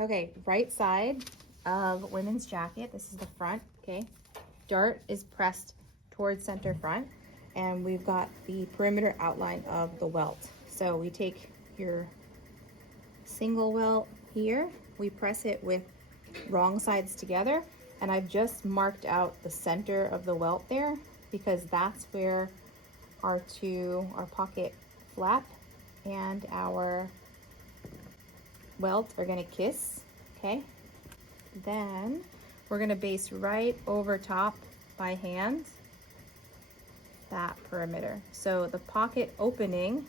Okay, right side of women's jacket. This is the front, okay? Dart is pressed towards center front, and we've got the perimeter outline of the welt. So we take your single welt here, we press it with wrong sides together, and I've just marked out the center of the welt there because that's where our pocket flap and our welt are gonna kiss, okay? Then we're gonna baste right over top by hand that perimeter. So the pocket opening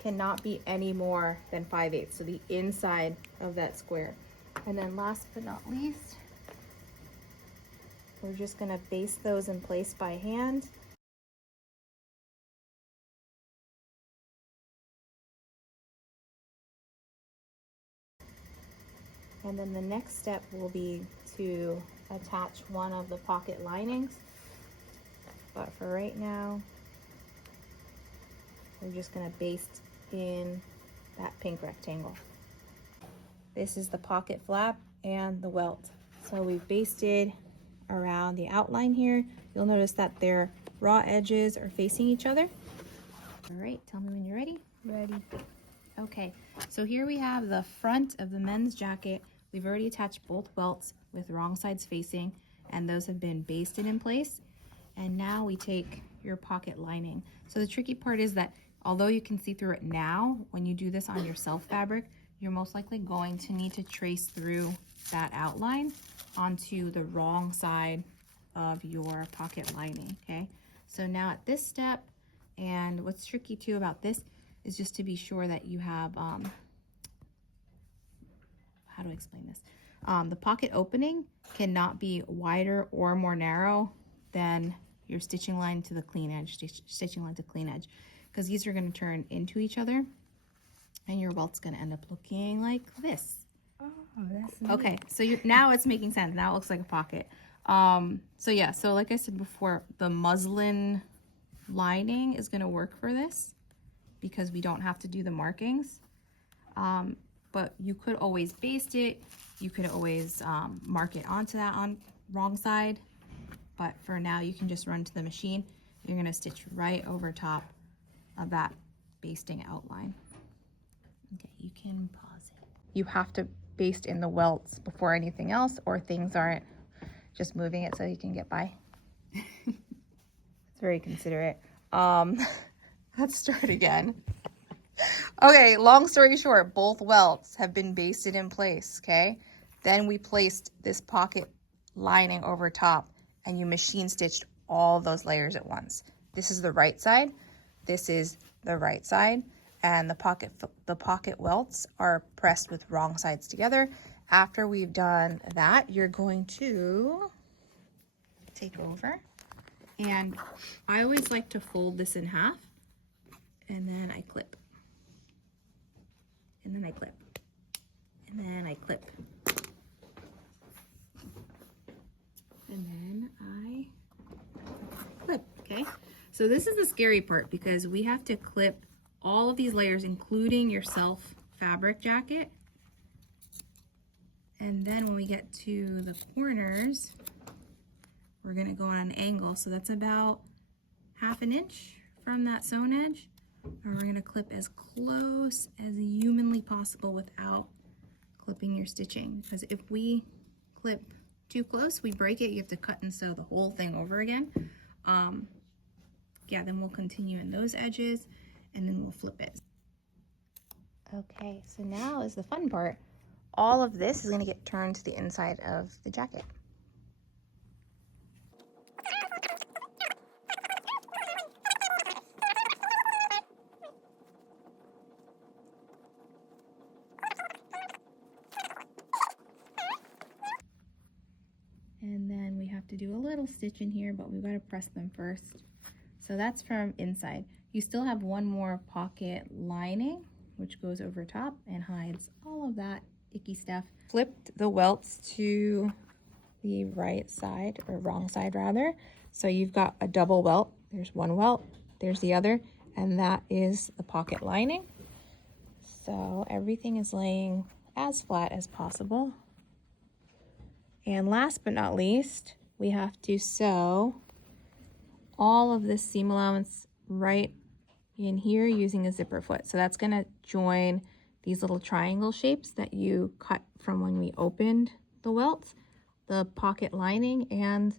cannot be any more than 5/8, so the inside of that square. And then last but not least, we're just gonna baste those in place by hand. And then the next step will be to attach one of the pocket linings. But for right now, we're just gonna baste in that pink rectangle. This is the pocket flap and the welt. So we've basted around the outline here. You'll notice that their raw edges are facing each other. All right, tell me when you're ready. Ready. Okay, so here we have the front of the men's jacket. We've already attached both welts with wrong sides facing, and those have been basted in place. And now we take your pocket lining. So the tricky part is that although you can see through it now, when you do this on your self fabric, you're most likely going to need to trace through that outline onto the wrong side of your pocket lining, okay? So now at this step, and what's tricky too about this is just to be sure that you have, how do I explain this? The pocket opening cannot be wider or more narrow than your stitching line to the clean edge, stitching line to clean edge, because these are going to turn into each other and your welt's going to end up looking like this. Oh, that's neat. Okay, so now it's making sense. Now it looks like a pocket. So yeah, so like I said before, the muslin lining is going to work for this because we don't have to do the markings. But you could always baste it. You could always mark it onto that on wrong side. But for now, you can just run to the machine. You're gonna stitch right over top of that basting outline. Okay, you can pause it. You have to baste in the welts before anything else, or things aren't just moving it so you can get by. It's very considerate. Let's start again. Okay, long story short, both welts have been basted in place, okay? Then we placed this pocket lining over top, and you machine stitched all those layers at once. This is the right side, this is the right side, and the pocket welts are pressed with wrong sides together. After we've done that, you're going to take over, and I always like to fold this in half, and then I clip. And then I clip, and then I clip, and then I clip, okay? So this is the scary part because we have to clip all of these layers, including your self fabric jacket. And then when we get to the corners, we're gonna go on an angle. So that's about 1/2 inch from that sewn edge. And we're gonna clip as close as humanly possible without clipping your stitching. Because if we clip too close, we break it. You have to cut and sew the whole thing over again. Yeah, then we'll continue in those edges and then we'll flip it. Okay, so now is the fun part. All of this is gonna get turned to the inside of the jacket. And then we have to do a little stitch in here, but we've got to press them first. So that's from inside. You still have one more pocket lining, which goes over top and hides all of that icky stuff. Flipped the welts to the right side, or wrong side rather. So you've got a double welt. There's one welt, there's the other, and that is the pocket lining. So everything is laying as flat as possible. And last but not least, we have to sew all of this seam allowance right in here using a zipper foot. So that's gonna join these little triangle shapes that you cut from when we opened the welt, the pocket lining and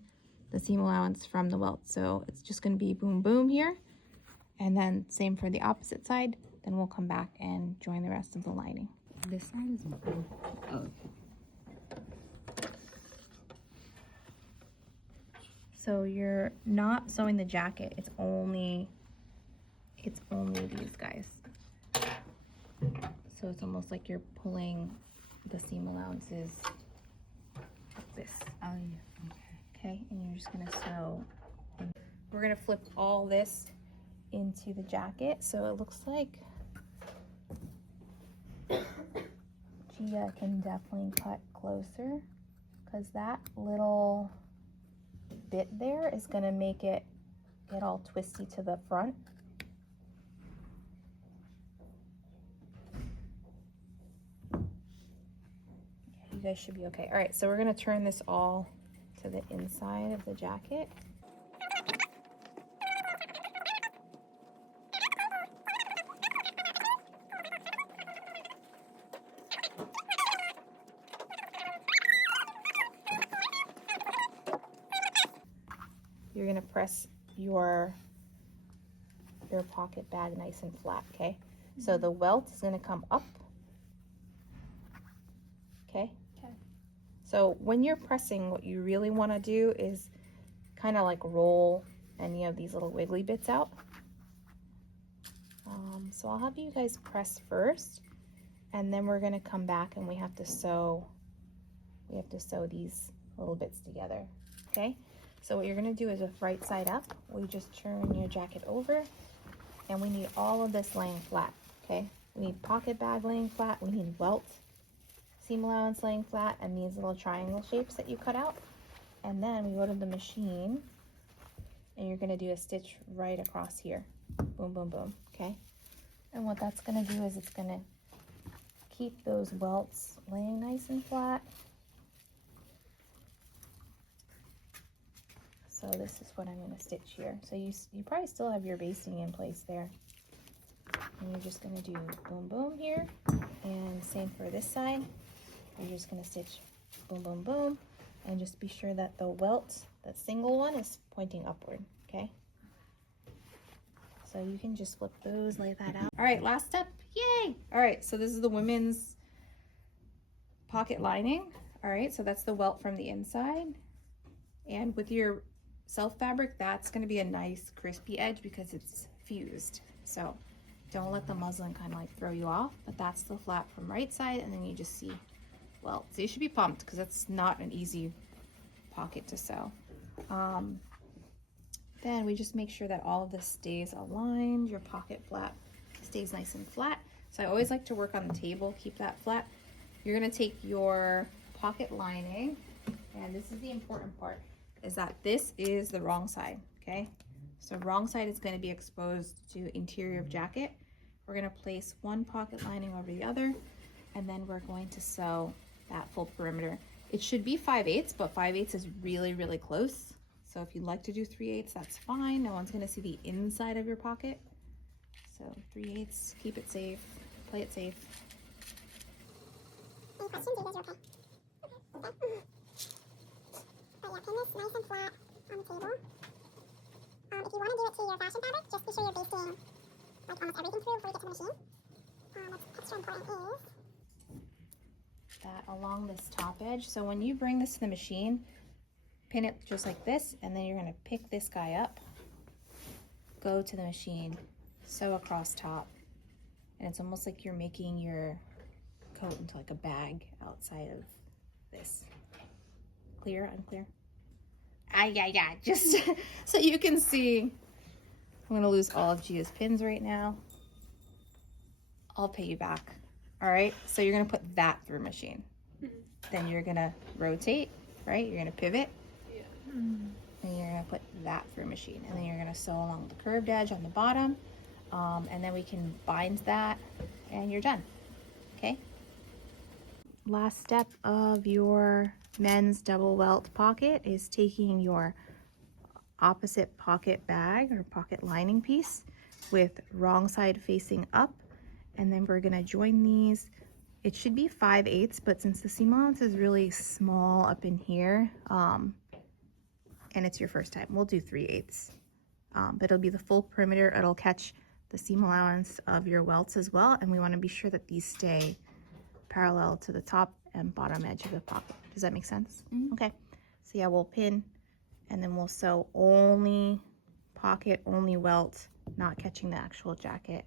the seam allowance from the welt. So it's just gonna be boom, boom here. And then same for the opposite side. Then we'll come back and join the rest of the lining. This side is blue. Oh. So you're not sewing the jacket, it's only these guys. So it's almost like you're pulling the seam allowances like this. Oh yeah. Okay, and you're just gonna sew. We're gonna flip all this into the jacket, so it looks like Gia can definitely cut closer, because that little bit there is gonna make it get all twisty to the front. You guys should be okay. All right, so we're gonna turn this all to the inside of the jacket. You're gonna press your pocket bag nice and flat, okay? So the welt is gonna come up, okay? Okay. So when you're pressing, what you really wanna do is kind of like roll any of these little wiggly bits out. So I'll have you guys press first, and then we're gonna come back and we have to sew these little bits together, okay? So what you're gonna do is with right side up, we just turn your jacket over, and we need all of this laying flat, okay? We need pocket bag laying flat, we need welt seam allowance laying flat, and these little triangle shapes that you cut out. And then we go to the machine, and you're gonna do a stitch right across here. Boom, boom, boom, okay? And what that's gonna do is it's gonna keep those welts laying nice and flat. So this is what I'm going to stitch here. So you probably still have your basting in place there. And you're just going to do boom, boom here. And same for this side. You're just going to stitch boom, boom, boom. And just be sure that the welt, that single one, is pointing upward, okay? So you can just flip those, lay that out. All right, last step. Yay! All right, so this is the women's pocket lining. All right, so that's the welt from the inside. And with your self fabric, that's going to be a nice crispy edge because it's fused. So don't let the muslin kind of like throw you off, but that's the flat from right side, and then you just see, well, so you should be pumped because it's not an easy pocket to sew. Then we just make sure that all of this stays aligned, your pocket flap stays nice and flat. So I always like to work on the table, keep that flat. You're going to take your pocket lining, and this is the important part, is that this is the wrong side, okay? So wrong side is going to be exposed to interior of jacket. We're going to place one pocket lining over the other, and then we're going to sew that full perimeter. It should be 5/8, but 5/8 is really, really close. So if you'd like to do 3/8, that's fine. No one's going to see the inside of your pocket. So 3/8, keep it safe, play it safe. Any questions? You guys are okay? Okay. But yeah, pin this nice and flat on the table. If you want to do it to your fashion fabric, just be sure you're basting like almost everything through before you get to the machine. What's extra important is that along this top edge. So when you bring this to the machine, pin it just like this, and then you're going to pick this guy up, go to the machine, sew across top, and it's almost like you're making your coat into like a bag outside of this. Clear? Unclear? Yeah, just so you can see. I'm going to lose all of Gia's pins right now. I'll pay you back. All right, so you're going to put that through machine. Then you're going to rotate, right? You're going to pivot. Yeah. And you're going to put that through machine. And then you're going to sew along the curved edge on the bottom. And then we can bind that, and you're done. Okay? last step of your men's double welt pocket is taking your opposite pocket bag or pocket lining piece with wrong side facing up, and then we're gonna join these. It should be 5/8, but since the seam allowance is really small up in here, and it's your first time, we'll do 3/8. But it'll be the full perimeter. It'll catch the seam allowance of your welts as well, and we want to be sure that these stay parallel to the top and bottom edge of the pocket. Does that make sense? Okay, so yeah, we'll pin, and then we'll sew only pocket, only welt, not catching the actual jacket